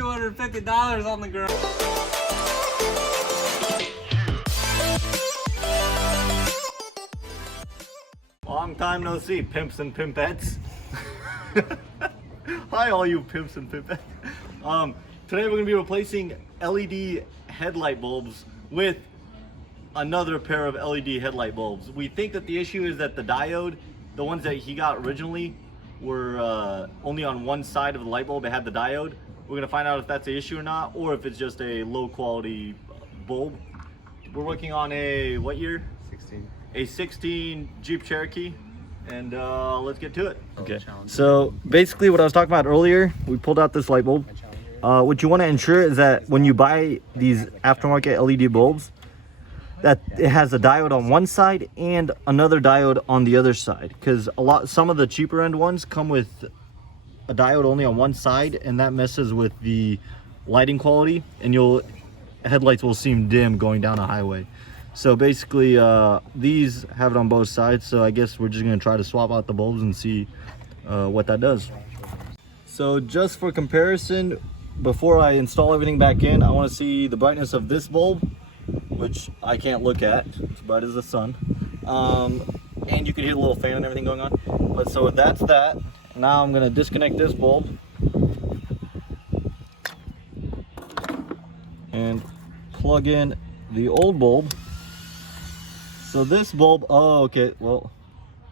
$250 on the ground. Long time no see, pimps and pimpettes. Hi, all you pimps and pimpettes. Today we're gonna be replacing LED headlight bulbs with another pair of LED headlight bulbs. We think that the issue is that the diode, the ones that he got originally, were only on one side of the light bulb. It had the diode. We're gonna find out if that's the issue or not, or if it's just a low quality bulb. We're working on a, what year? 16. A 16 Jeep Cherokee, and let's get to it. Okay, so basically what I was talking about earlier, we pulled out this light bulb. What you want to ensure is that when you buy these aftermarket LED bulbs, that it has a diode on one side and another diode on the other side, because some of the cheaper end ones come with a diode only on one side, and that messes with the lighting quality, and headlights will seem dim going down a highway. So basically these have it on both sides, so I guess we're just going to try to swap out the bulbs and see what that does. So just for comparison, before I install everything back in, I want to see the brightness of this bulb, which I can't look at, it's bright as the sun, and you can hear the little fan and everything going on. But so that's that. Now I'm going to disconnect this bulb and plug in the old bulb. So this bulb, oh okay, well,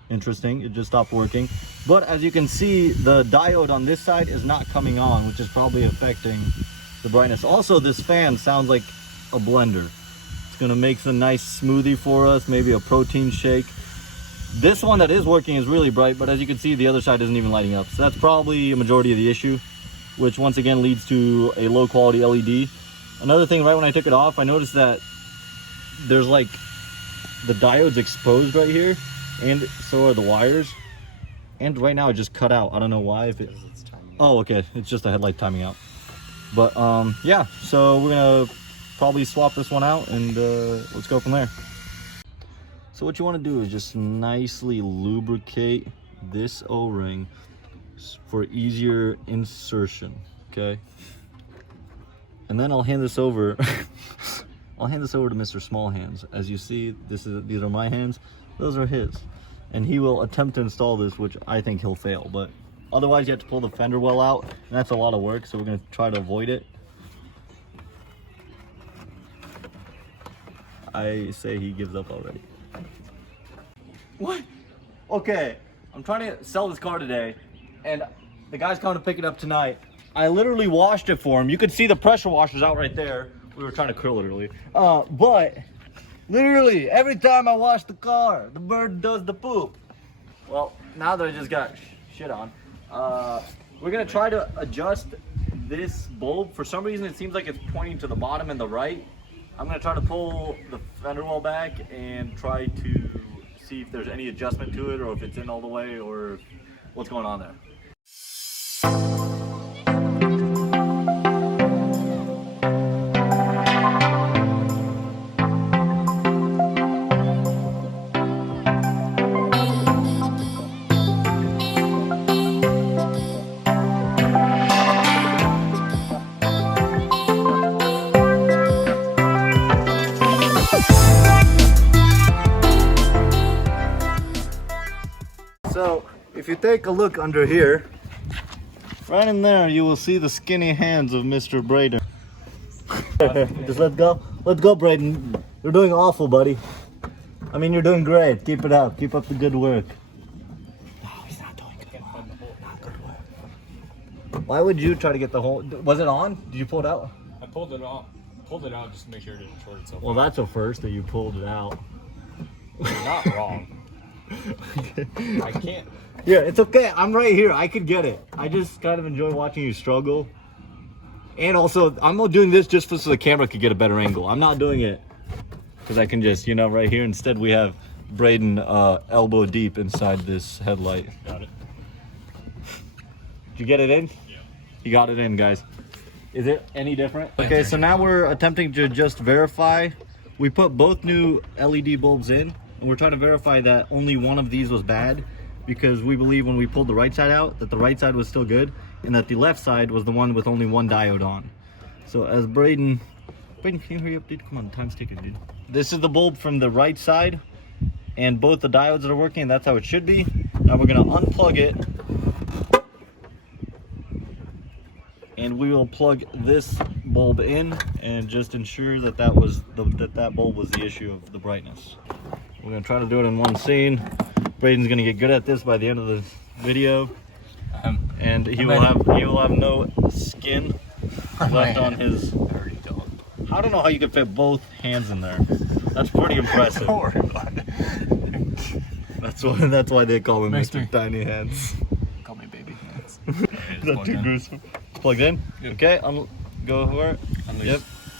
interesting, it just stopped working. But as you can see, the diode on this side is not coming on, which is probably affecting the brightness. Also, this fan sounds like a blender. It's gonna make some nice smoothie for us, maybe a protein shake. This one that is working is really bright, but as you can see, the other side isn't even lighting up. So that's probably a majority of the issue, which once again leads to a low quality LED. Another thing, right when I took it off, I noticed that there's like, the diode's exposed right here, and so are the wires. And right now it just cut out. I don't know why. If it, oh, okay, it's just a headlight timing out. But yeah, so we're gonna probably swap this one out, and let's go from there. So what you want to do is just nicely lubricate this O-ring for easier insertion. Okay, and then I'll hand this over. I'll hand this over to Mr. Small Hands. As you see, these are my hands, those are his. And he will attempt to install this, which I think he'll fail. But otherwise, you have to pull the fender well out, and that's a lot of work, so we're gonna try to avoid it. I say he gives up already. What? Okay, I'm trying to sell this car today, and the guy's coming to pick it up tonight. I literally washed it for him. You could see the pressure washers out right there. We were trying to curl it earlier. But literally every time I wash the car, the bird does the poop. Well, now that I just got shit on, we're gonna try to adjust this bulb. For some reason, it seems like it's pointing to the bottom and the right. I'm gonna try to pull the fender well back and try to see if there's any adjustment to it, or if it's in all the way, or what's going on there. So if you take a look under here, right in there, you will see the skinny hands of Mr. Braden. Just let's go. Let's go, Braden. You're doing awful, buddy. I mean, you're doing great. Keep it up. Keep up the good work. No, he's not doing good work. Not good work. Why would you try to get the whole... Was it on? Did you pull it out? I pulled it off. Pulled it out just to make sure it didn't short itself. Well, that's a first that you pulled it out. You're not wrong. I can't. Yeah, it's okay. I'm right here. I could get it. I just kind of enjoy watching you struggle. And also, I'm not doing this just so the camera could get a better angle. I'm not doing it because I can just, right here. Instead, we have Braden elbow deep inside this headlight. Got it. Did you get it in? Yeah. You got it in, guys. Is it any different? Okay, so now we're attempting to just verify. We put both new LED bulbs in, and we're trying to verify that only one of these was bad, because we believe when we pulled the right side out that the right side was still good, and that the left side was the one with only one diode on. So as Braden, can you hurry up, dude? Come on, time's ticking, dude. This is the bulb from the right side, and both the diodes are working. That's how it should be. Now we're gonna unplug it, and we will plug this bulb in and just ensure that that bulb was the issue of the brightness. We're gonna try to do it in one scene. Braden's gonna get good at this by the end of the video, and he will have no skin left on his. I don't know how you can fit both hands in there. That's pretty impressive. Don't worry about it. That's why they call him Mr. Tiny Hands. Call me baby hands. Is that too gruesome? It's plugged in? Yep. Okay, go for it.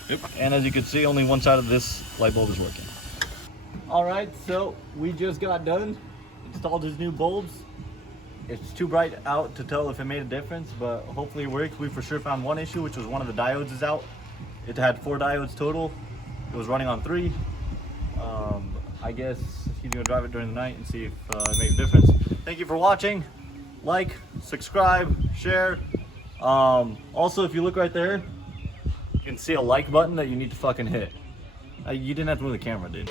Yep. And as you can see, only one side of this light bulb is working. Alright, so we just got done. Installed his new bulbs. It's too bright out to tell if it made a difference, but hopefully it worked. We for sure found one issue, which was one of the diodes is out. It had 4 diodes total. It was running on 3. I guess he's gonna drive it during the night and see if it made a difference. Thank you for watching. Like, subscribe, share. Also, if you look right there, you can see a like button that you need to fucking hit. You didn't have to move the camera, dude.